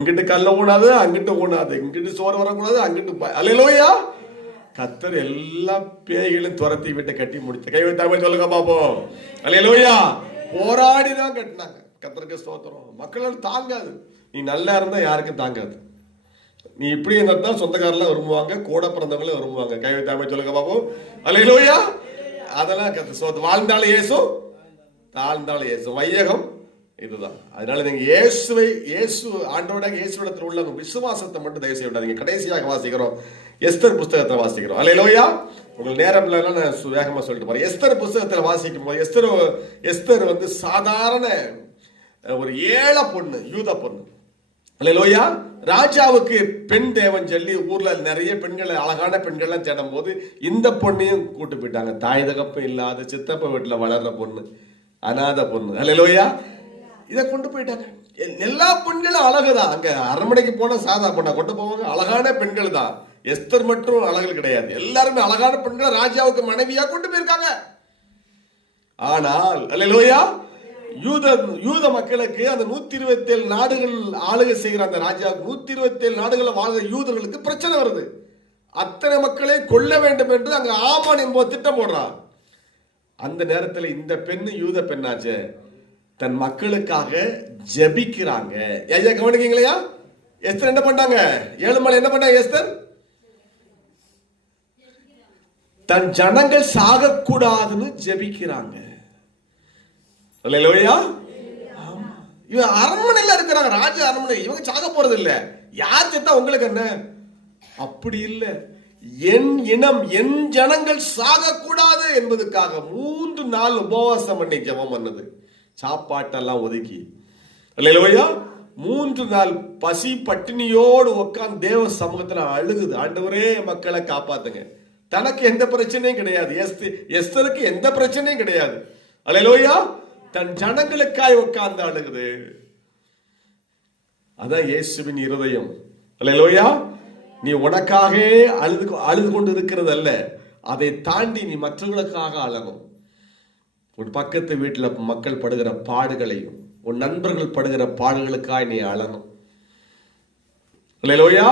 இங்கிட்டு கல்ல ஊனாது, அங்கிட்டு ஊனாது, இங்கிட்டு சோறு வரக்கூடாது, அங்கிட்டு அல்லேலூயா. கத்தர் எல்லா பேய்களும் துரத்தி விட்டு கட்டி முடிச்சு கை வைத்தாம சொல்லுங்க பாப்போம். அல்லேலூயா. போராடி தான் கட்டினாங்க. கத்தருக்கு ஸ்தோத்திரம். மக்களால் தாங்காது. நீ நல்லா இருந்தா யாருக்கும் தாங்காது. நீ இப்படி இருந்தா சொந்தக்காரெல்லாம் விரும்புவாங்க, கூட பிறந்தவங்களே விரும்புவாங்க. கை வைத்தாம சொல்லுங்க பாப்போம். அல்லேலூயா. அதெல்லாம் கத்தர் ஸ்தோத்திரம். வாழ்ந்தாலும் இயேசு, தாழ்ந்தாலும் இயேசு. வையகம் இதுதான். அதனால நீங்க இயேசு ஆண்டவராக இயேசுவிடத்தில் உள்ள விசுவாசத்தை மட்டும் தயவு செய்ய விடாதீங்க. கடைசியாக வாசிக்கிறோம், எஸ்தர் புஸ்தகத்தை வாசிக்கிறோம். அல்லேலூயா. உங்களுக்கு நேரம் இல்லைன்னா நான் வேகமா சொல்லிட்டு போறேன். எஸ்தர் புஸ்தகத்தில் வாசிக்கும் போது எஸ்தர் வந்து சாதாரண ஒரு ஏழை பொண்ணு, யூத பொண்ணு. அல்லேலூயா. ராஜாவுக்கு பெண் தேவன் சொல்லி ஊர்ல நிறைய பெண்களை, அழகான பெண்கள்லாம் தேடும் போது இந்த பொண்ணையும் கூட்டு போயிட்டாங்க. தாய் தகப்பம் இல்லாத சித்தப்ப வீட்டுல வளர்ற பொண்ணு, அநாத பொண்ணு. அல்லேலூயா. இதை கொண்டு போயிட்டாங்க. எல்லா பெண்களும் அழகுதான். அங்க அரண்மனைக்கு போன சாதா பொண்ணா கொண்டு போவாங்க. அழகான பெண்கள் தான். எஸ்தர் மட்டும் அழகுகள் கிடையாது. எல்லாருமே அழகான பெண்களை ராஜாவுக்கு மனைவியா கொண்டு போயிருக்காங்க. ஆனால் அல்லேலூயா, யூத மக்களுக்கு அந்த 127 நாடுகள் ஆளுகை செய்கிற அந்த ராஜாவுக்கு 127 நாடுகள் வாழ்கிற யூதர்களுக்கு பிரச்சனை வருது. அத்தனை மக்களை கொல்ல வேண்டும் என்று அங்க ஆமான் என்பவர் திட்டம் போடுறார். அந்த நேரத்தில் இந்த பெண்ணு யூத பெண்ணாச்சு, தன் மக்களுக்காக ஜெபிக்கிறாங்க. ஐயா கவனிக்கீங்களா? எஸ்தர் என்ன பண்ணாங்க? 7 மலை என்ன பண்ணாங்க? எஸ்தர் தன் ஜனங்கள் சாகக்கூடாதுன்னு ஜெபிக்கிறாங்க. அல்லேலூயா. இவன் அரண்மனையில இருக்கிறாங்க, ராஜ அரண்மனை. இவங்க சாக போறது இல்ல. யார் செத்தா உங்களுக்கு என்ன? அப்படி இல்லை. என் இனம், என் ஜனங்கள் சாகக்கூடாது என்பதுக்காக 3 நாள் உபவாசம் பண்ணி ஜெபம் பண்ணது. சாப்பாட்டெல்லாம் ஒதுக்கி. அல்லேலூயா. 3 நாள் பசி பட்டினியோடு உட்கார்ந்து தேவ சமூகத்துல அழுகுது. ஆண்டவரே மக்களை காப்பாத்துங்க. தனக்கு எந்த பிரச்சனையும் கிடையாது. எஸ்தருக்கு எந்த பிரச்சனையும் கிடையாது. அல்லேலூயா. தன் ஜனங்களுக்காய் உட்கார்ந்து அழுகுது. அதான் இயேசுவின் இருதயம். அல்லேலூயா. நீ உனக்காக அழுது கொண்டு இருக்கிறது அல்ல, அதை தாண்டி நீ மற்றவர்களுக்காக அழகும். உன் பக்கத்து வீட்டில் மக்கள் படுகிற பாடுகளையும், உன் நண்பர்கள் படுகிற பாடுகளுக்காக நீ அழணும். அல்லேலூயா.